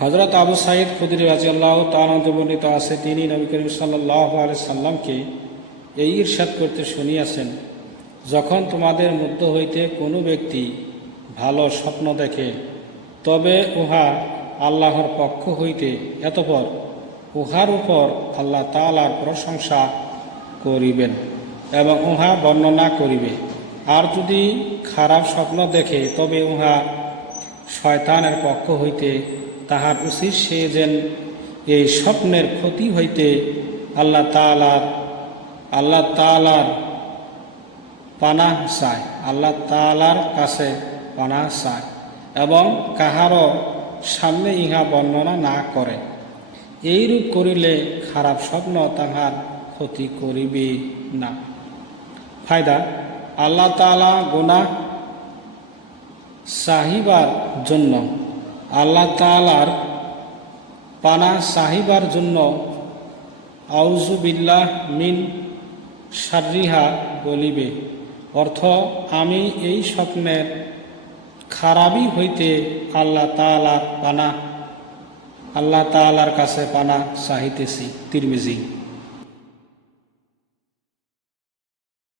হযরত আবু সাঈদ খুদরি রাদিয়াল্লাহু তাআলা থেকে বর্ণিত আছে, তিনি নবী করিম সাল্লাল্লাহু আলাইহি সাল্লামকে এই ইরশাদ করতে শুনিয়াছেন, যখন তোমাদের মধ্য হইতে কোনো ব্যক্তি ভালো স্বপ্ন দেখে, তবে উহা আল্লাহর পক্ষ হইতে, অতঃপর উহার উপর আল্লাহ তাআলার প্রশংসা করিবেন এবং উহা বর্ণনা করিবে। আর যদি খারাপ স্বপ্ন দেখে, তবে উহা শয়তানের পক্ষ হইতে, তাহার উচিত সে যেন এই স্বপ্নের ক্ষতি হইতে আল্লাহ তাআলার পানাহ চায়, আল্লাহ তাআলার কাছে পানাহ চায় এবং কাহারও সামনে ইহা বর্ণনা না করে। এইরূপ করিলে খারাপ স্বপ্ন তাহার ক্ষতি করিবে না। ফায়দা: আল্লাহ তাআলা গুনাহ চাহিবার জন্য, আল্লাহ তাআলার পানাহ চাহিবার জন্য আউযু বিল্লাহ মিন শাররিহা বলিবে। অর্থ: আমি এই স্বপ্নের খারাপই হইতে আল্লাহ তাআলার কাছে পানাহ চাহিতেছি। তিরমিজি।